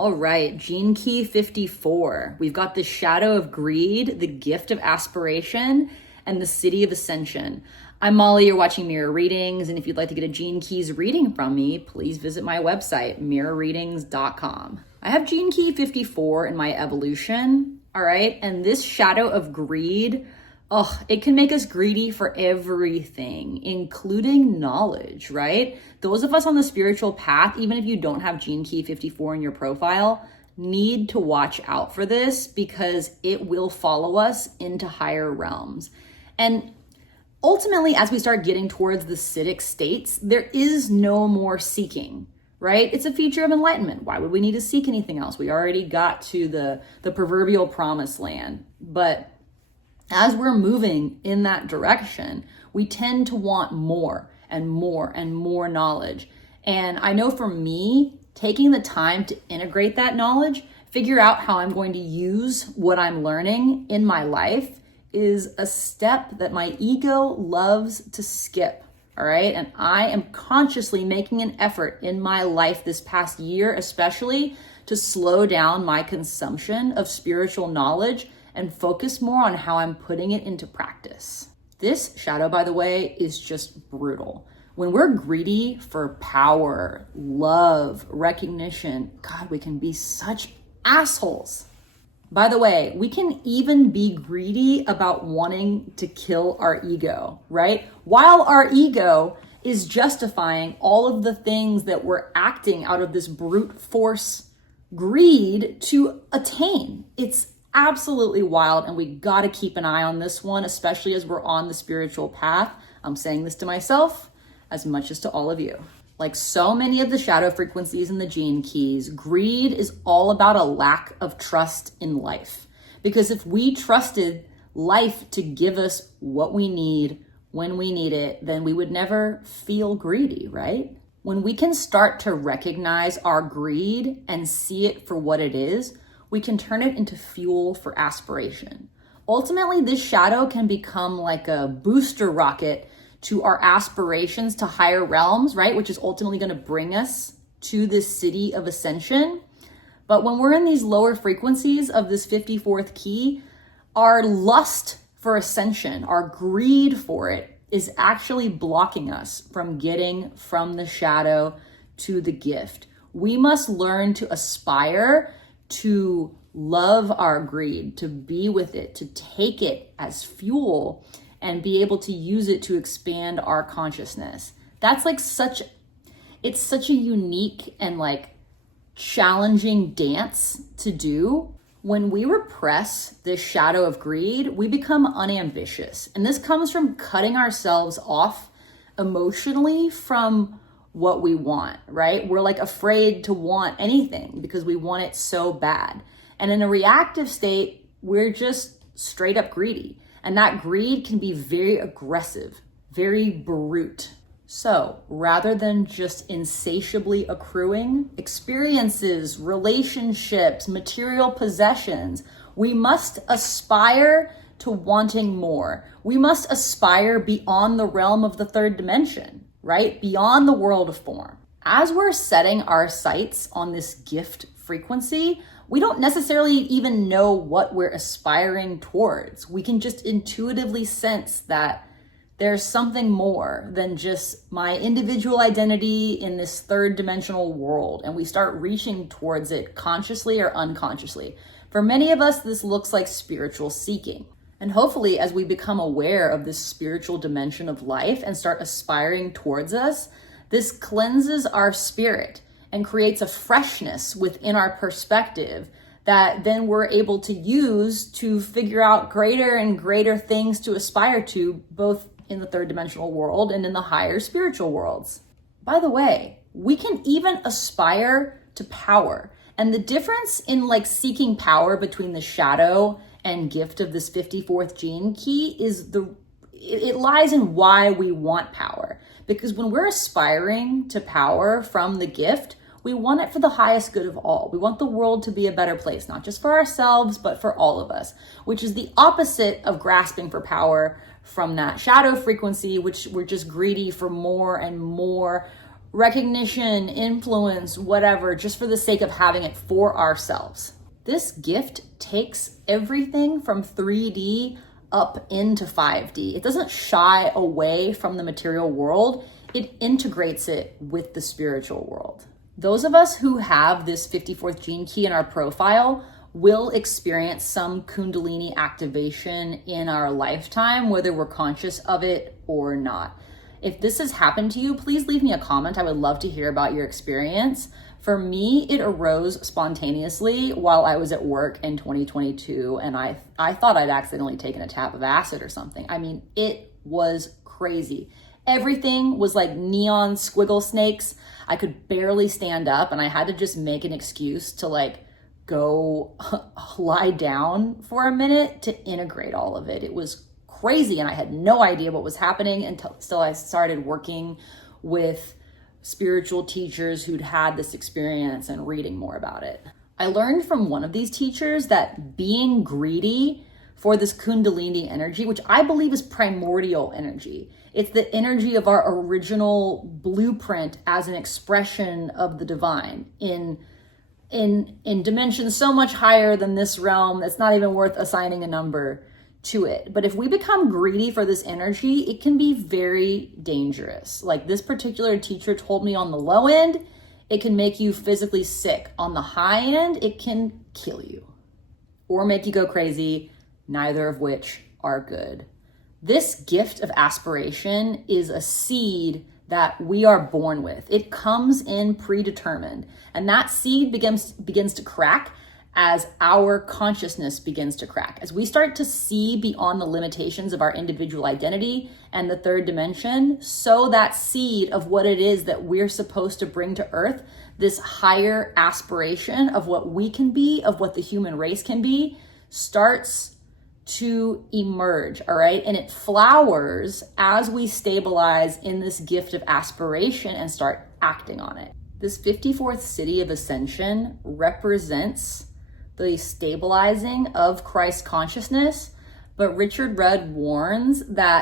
All right, Gene Key 54. We've got the Shadow of Greed, the Gift of Aspiration, and the Siddhi of Ascension. I'm Molly, you're watching Mirror Readings, and if you'd like to get a Gene Keys reading from me, please visit my website, mirrorreadings.com. I have Gene Key 54 in my evolution, all right? And this Shadow of Greed, it can make us greedy for everything, including knowledge, right? Those of us on the spiritual path, even if you don't have Gene Key 54 in your profile, need to watch out for this because it will follow us into higher realms. And ultimately, as we start getting towards the Siddhic states, there is no more seeking, right? It's a feature of enlightenment. Why would we need to seek anything else? We already got to the proverbial promised land. But as we're moving in that direction, we tend to want more and more and more knowledge. And I know for me, taking the time to integrate that knowledge, figure out how I'm going to use what I'm learning in my life is a step that my ego loves to skip, all right? And I am consciously making an effort in my life this past year, especially to slow down my consumption of spiritual knowledge and focus more on how I'm putting it into practice. This shadow, by the way, is just brutal. When we're greedy for power, love, recognition, God, we can be such assholes. By the way, we can even be greedy about wanting to kill our ego, right? While our ego is justifying all of the things that we're acting out of this brute force greed to attain. It's absolutely wild, and we got to keep an eye on this one, especially as we're on the spiritual path. I'm saying this to myself as much as to all of you. Like so many of the shadow frequencies in the gene keys, greed is all about a lack of trust in life. Because if we trusted life to give us what we need when we need it, then we would never feel greedy, right? When we can start to recognize our greed and see it for what it is, we can turn it into fuel for aspiration. Ultimately, this shadow can become like a booster rocket to our aspirations to higher realms, right? Which is ultimately going to bring us to this Siddhi of Ascension. But when we're in these lower frequencies of this 54th key, our lust for ascension, our greed for it, is actually blocking us from getting from the shadow to the gift. We must learn to aspire to love our greed, to be with it, to take it as fuel and be able to use it to expand our consciousness. That's like it's such a unique and like challenging dance to do. When we repress this shadow of greed, we become unambitious. And this comes from cutting ourselves off emotionally from what we want, right? We're like afraid to want anything because we want it so bad. And in a reactive state, we're just straight up greedy. And that greed can be very aggressive, very brute. So rather than just insatiably accruing experiences, relationships, material possessions, we must aspire to wanting more. We must aspire beyond the realm of the third dimension, right? Beyond the world of form. As we're setting our sights on this gift frequency, we don't necessarily even know what we're aspiring towards. We can just intuitively sense that there's something more than just my individual identity in this third dimensional world, and we start reaching towards it consciously or unconsciously. For many of us, this looks like spiritual seeking. And hopefully, as we become aware of this spiritual dimension of life and start aspiring towards us, this cleanses our spirit and creates a freshness within our perspective that then we're able to use to figure out greater and greater things to aspire to, both in the third dimensional world and in the higher spiritual worlds. By the way, we can even aspire to power. And the difference in like seeking power between the shadow and gift of this 54th gene key is it lies in why we want power. Because when we're aspiring to power from the gift, we want it for the highest good of all. We want the world to be a better place, not just for ourselves, but for all of us, which is the opposite of grasping for power from that shadow frequency, which we're just greedy for more and more recognition, influence, whatever, just for the sake of having it for ourselves. This gift takes everything from 3D up into 5D. It doesn't shy away from the material world. It integrates it with the spiritual world. Those of us who have this 54th gene key in our profile will experience some Kundalini activation in our lifetime, whether we're conscious of it or not. If this has happened to you, please leave me a comment. I would love to hear about your experience. For me, it arose spontaneously while I was at work in 2022, and I thought I'd accidentally taken a tab of acid or something. I mean, it was crazy. Everything was like neon squiggle snakes. I could barely stand up, and I had to just make an excuse to like go lie down for a minute to integrate all of it. It was crazy, and I had no idea what was happening until I started working with spiritual teachers who'd had this experience and reading more about it. I learned from one of these teachers that being greedy for this Kundalini energy, which I believe is primordial energy, it's the energy of our original blueprint as an expression of the divine in dimensions so much higher than this realm, it's not even worth assigning a number to it. But if we become greedy for this energy, it can be very dangerous. Like this particular teacher told me, on the low end, it can make you physically sick. On the high end, it can kill you or make you go crazy, neither of which are good. This gift of aspiration is a seed that we are born with. It comes in predetermined, and that seed begins to crack as our consciousness begins to crack. As we start to see beyond the limitations of our individual identity and the third dimension, so that seed of what it is that we're supposed to bring to earth, this higher aspiration of what we can be, of what the human race can be, starts to emerge, all right? And it flowers as we stabilize in this gift of aspiration and start acting on it. This 54th Siddhi of Ascension represents the stabilizing of Christ consciousness, but Richard Rudd warns that